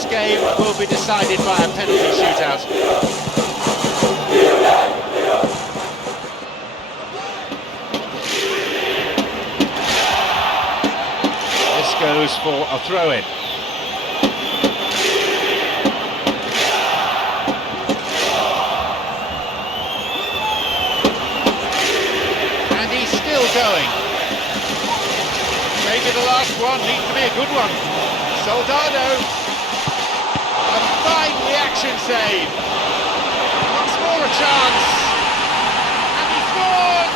this game will be decided by a penalty shootout. This goes for a throw-in. And he's still going. Maybe the last one needs to be a good one. Soldado. A fine reaction save. Once more a chance. And he scored!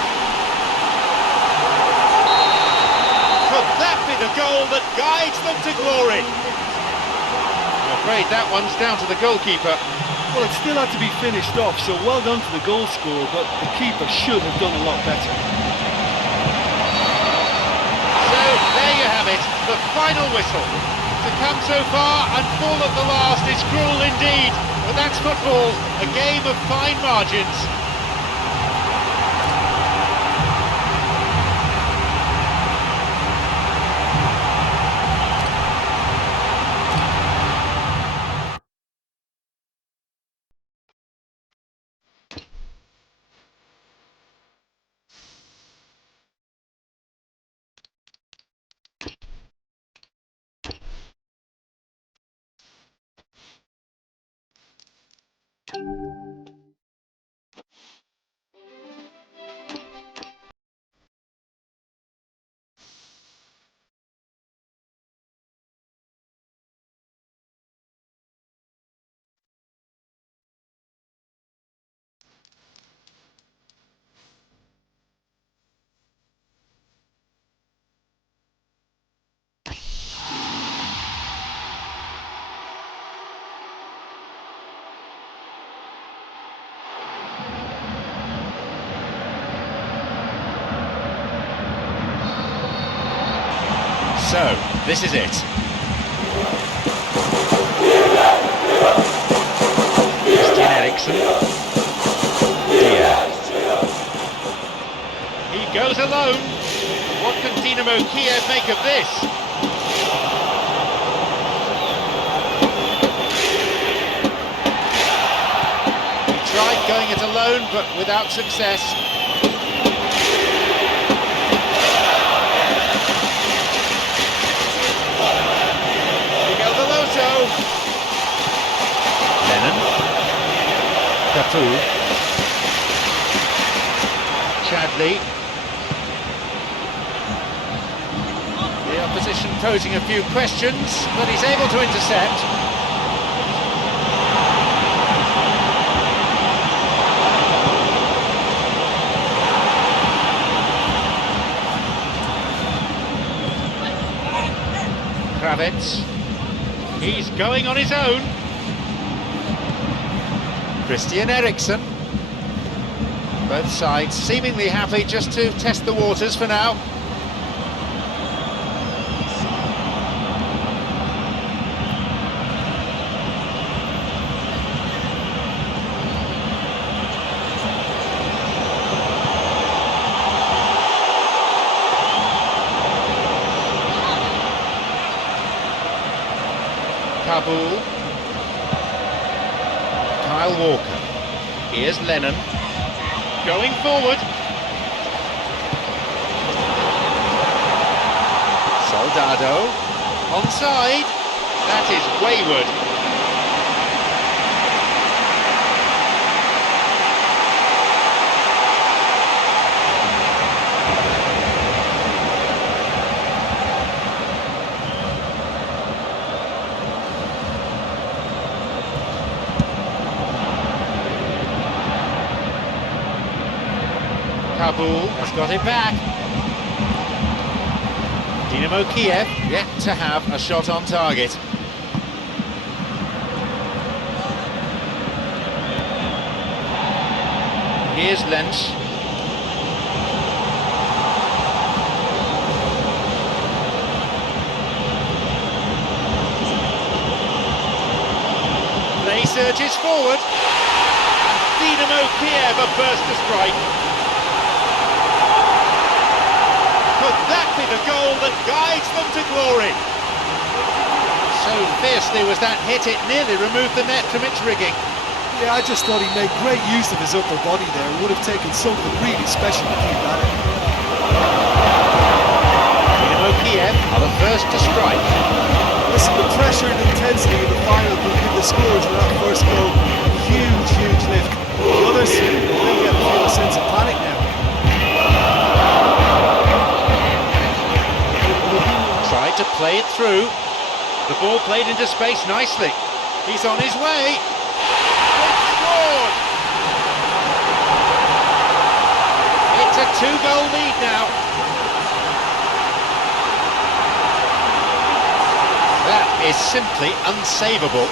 Could that be the goal that guides them to glory? I'm afraid that one's down to the goalkeeper. Well, it still had to be finished off, so well done to the goal scorer, but the keeper should have done a lot better. There you have it, the final whistle. To come so far and fall at the last is cruel indeed, but that's football, a game of fine margins. So, this is it. Christian Eriksen. Diaz. He goes alone. What can Dinamo Kiev make of this? He tried going it alone, but without success. Lennon, Cafu, Chadley. The opposition posing a few questions, but he's able to intercept. Kravitz. He's going on his own. Christian Eriksen. Both sides seemingly happy just to test the waters for now. Kabul. Kyle Walker. Here's Lennon. Going forward. Soldado. Onside. That is wayward. Kabul has got it back. Dinamo Kiev yet to have a shot on target. Here's Lens. Play surges forward. Dinamo Kiev a burst to strike. Could that be the goal that guides them to glory? So seriously was that hit? It nearly removed the net from its rigging. Yeah, I just thought he made great use of his upper body there. It would have taken something really special to keep that in. Dinámo Kiev are the first to strike. Listen, the pressure and intensity of the final will give the scorers with that first goal a huge, huge lift. The others will get a sense of panic now. Tried to play it through. The ball played into space nicely. He's on his way. Scored! It's a 2-goal lead now. That is simply unsavable.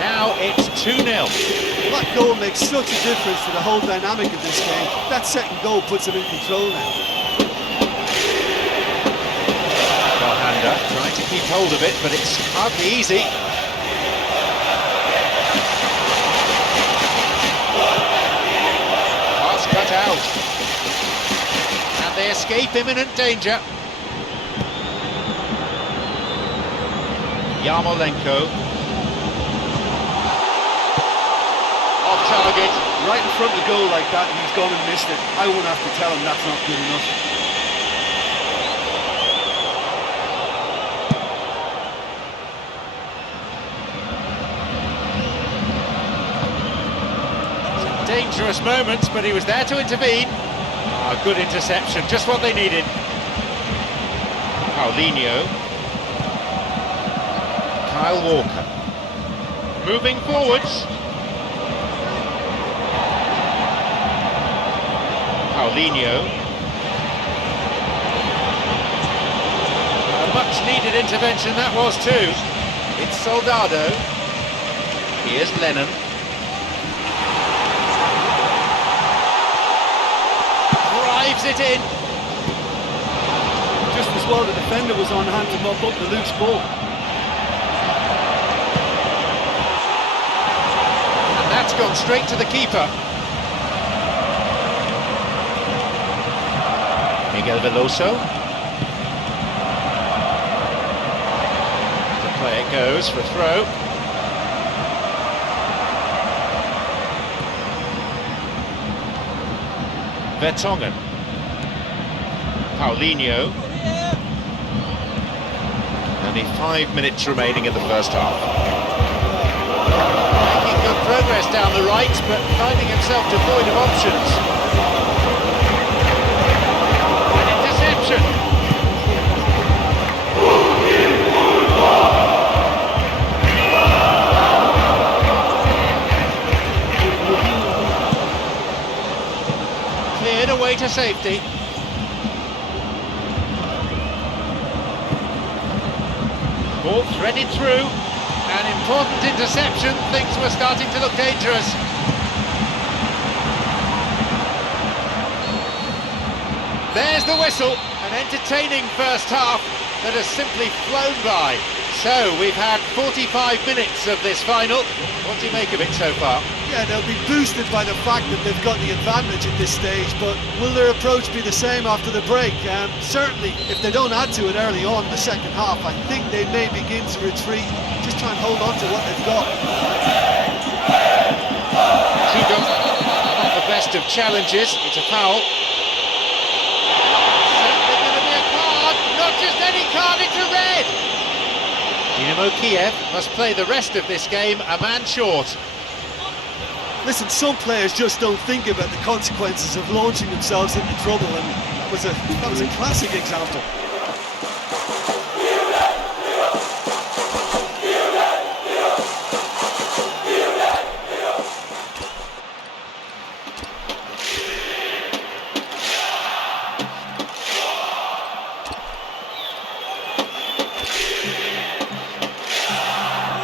Now it's 2-0. That goal makes such a difference to the whole dynamic of this game. That second goal puts him in control now. Belhanda trying to keep hold of it, but it's hardly easy. Pass cut out. And they escape imminent danger. Yarmolenko. Off target. Right in front of the goal like that, and he's gone and missed it. I won't have to tell him that's not good enough. Some dangerous moments, but he was there to intervene. Good interception, just what they needed. Paulinho. Kyle Walker. Moving forwards. Paulinho. A much-needed intervention that was too. It's Soldado. Here's Lennon. Drives it in. Just as well the defender was on hand to mop up the loose ball. And that's gone straight to the keeper. Miguel Veloso. The play it goes for throw. Vertonghen. Paulinho. Only 5 minutes remaining in the first half. Making good progress down the right, but finding himself devoid of options. Cleared away to safety. Ball threaded through. An important interception. Things were starting to look dangerous. There's the whistle. An entertaining first half that has simply flown by. So, we've had 45 minutes of this final. What do you make of it so far? Yeah, they'll be boosted by the fact that they've got the advantage at this stage, but will their approach be the same after the break? Certainly, if they don't add to it early on in the second half, I think they may begin to retreat, just try and hold on to what they've got. Hugo, not the best of challenges, it's a foul. Certainly going to be a card, not just any card, it's a red! Dinámo Kiev must play the rest of this game a man short. Listen, some players just don't think about the consequences of launching themselves into trouble, and that was a classic example.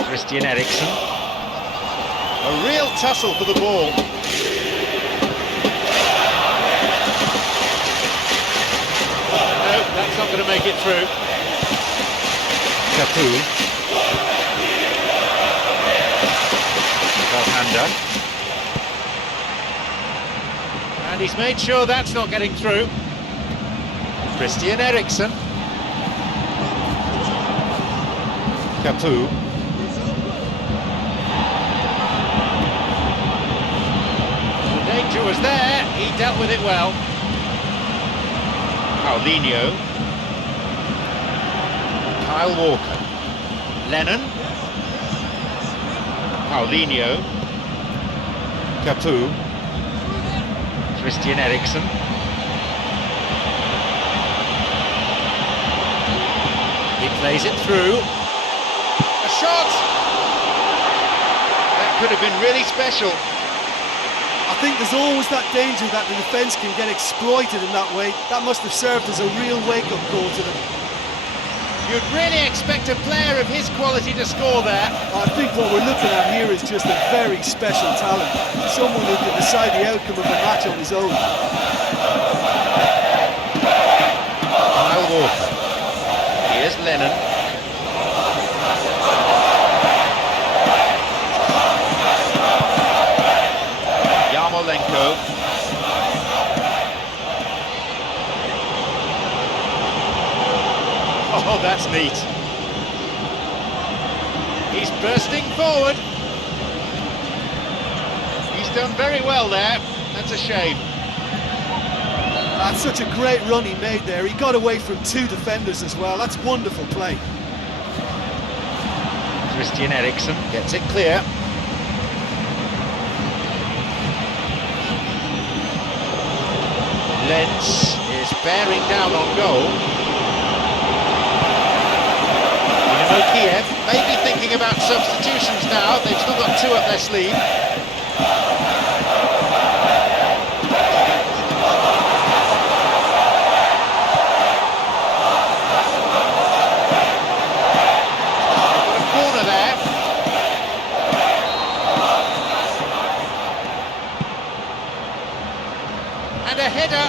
Christian Eriksen. A real tussle for the ball. not going to make it through. Capu. Belhanda. And he's made sure that's not getting through. Christian Eriksen. Capu. The danger was there, he dealt with it well. Paulinho. Kyle Walker. Lennon. Paulinho. Capu. Christian Eriksen. He plays it through. A shot! That could have been really special. I think there's always that danger that the defence can get exploited in that way. That must have served as a real wake-up call to them. You'd really expect a player of his quality to score there. I think what we're looking at here is just a very special talent. Someone who can decide the outcome of a match on his own. Kyle Walker. Here's Lennon. Yarmolenko. Oh, that's neat. He's bursting forward. He's done very well there. That's a shame. That's such a great run he made there. He got away from two defenders as well. That's wonderful play. Christian Eriksen. Gets it clear. Lens is bearing down on goal. Kiev may be thinking about substitutions now. They've still got two up their sleeve. Got a corner there. And a header.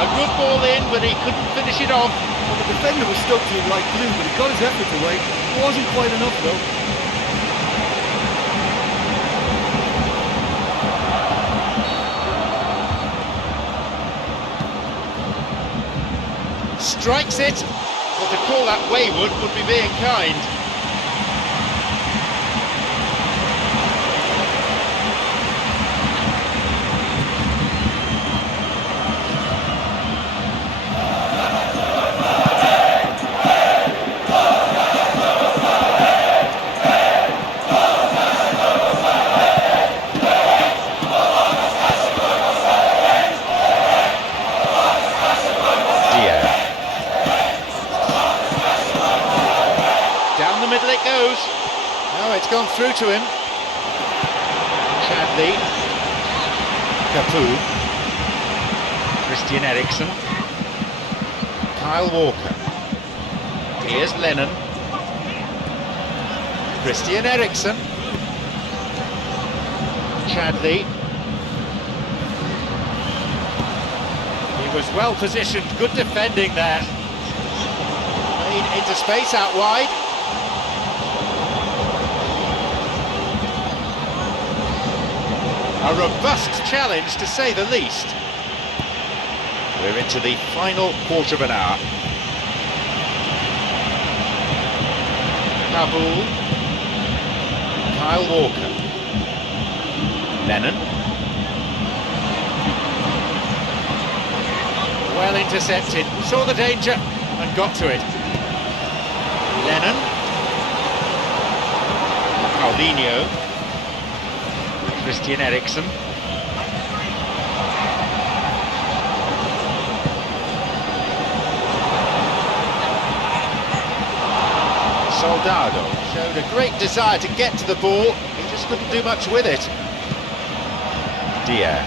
A good ball in, but he couldn't finish it off. Well, the defender was stuck to him like glue, but he got his effort away. It wasn't quite enough, though. Strikes it, but to call that wayward would be being kind. It goes. Oh, it's gone through to him. Chadley. Capu. Christian Eriksen. Kyle Walker. Here's Lennon. Christian Eriksen. Chadley. He was well positioned, good defending there. Played into space out wide. A robust challenge, to say the least. We're into the final quarter of an hour. Kabul. Kyle Walker. Lennon. Well intercepted, saw the danger and got to it. Lennon. Paulinho. Christian Eriksen. Soldado showed a great desire to get to the ball, he just couldn't do much with it. Dier.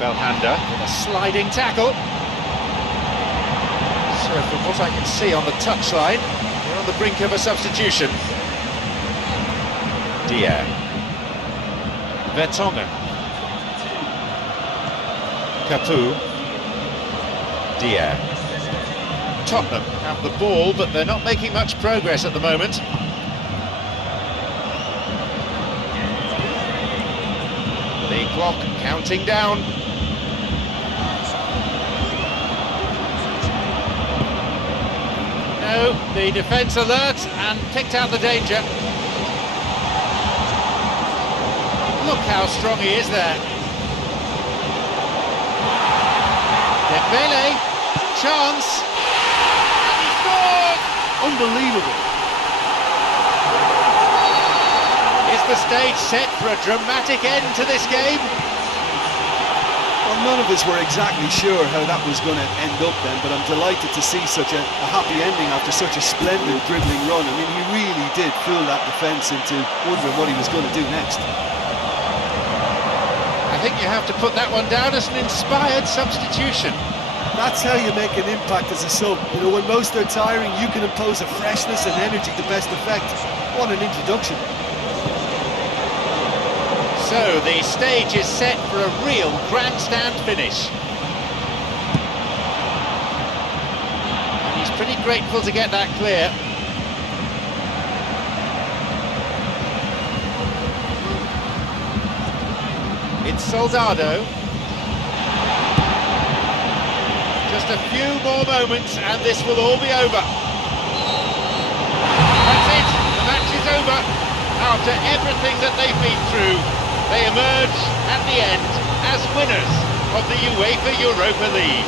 Belhanda. With a sliding tackle. So from what I can see on the touchline, we're on the brink of a substitution. Dier. Vertonghen. Capu. Dier. Tottenham have the ball, but they're not making much progress at the moment. The clock counting down. No, the defence alert and picked out the danger. Look how strong he is there. Dembele, chance, and he scored! Unbelievable. Is the stage set for a dramatic end to this game? Well, none of us were exactly sure how that was going to end up then, but I'm delighted to see such a happy ending after such a splendid dribbling run. I mean, he really did fool that defence into wondering what he was going to do next. I think you have to put that one down as an inspired substitution. That's how you make an impact as a sub. You know, when most are tiring, you can impose a freshness and energy to best effect. What an introduction. So the stage is set for a real grandstand finish. And he's pretty grateful to get that clear. It's Soldado. Just a few more moments and this will all be over. That's it, the match is over. After everything that they've been through, they emerge at the end as winners of the UEFA Europa League.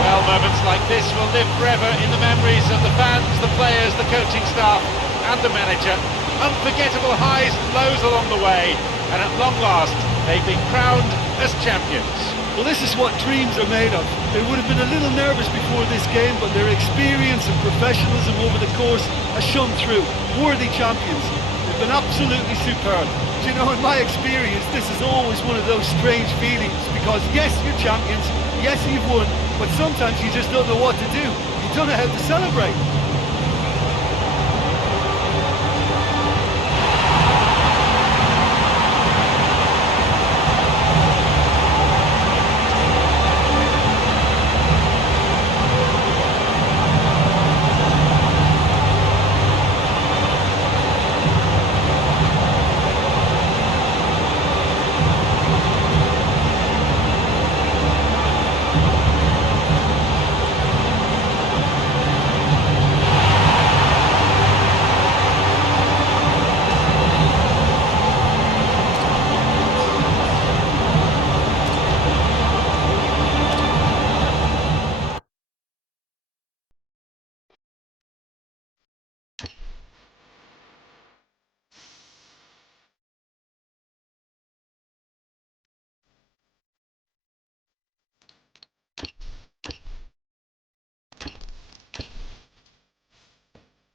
Well, moments like this will live forever in the memories of the fans, the players, the coaching staff and the manager. Unforgettable highs and lows along the way, and at long last, they've been crowned as champions. Well, this is what dreams are made of. They would have been a little nervous before this game, but their experience and professionalism over the course has shone through. Worthy champions. They've been absolutely superb. You know, in my experience, this is always one of those strange feelings, because yes, you're champions, yes, you've won, but sometimes you just don't know what to do. You don't know how to celebrate.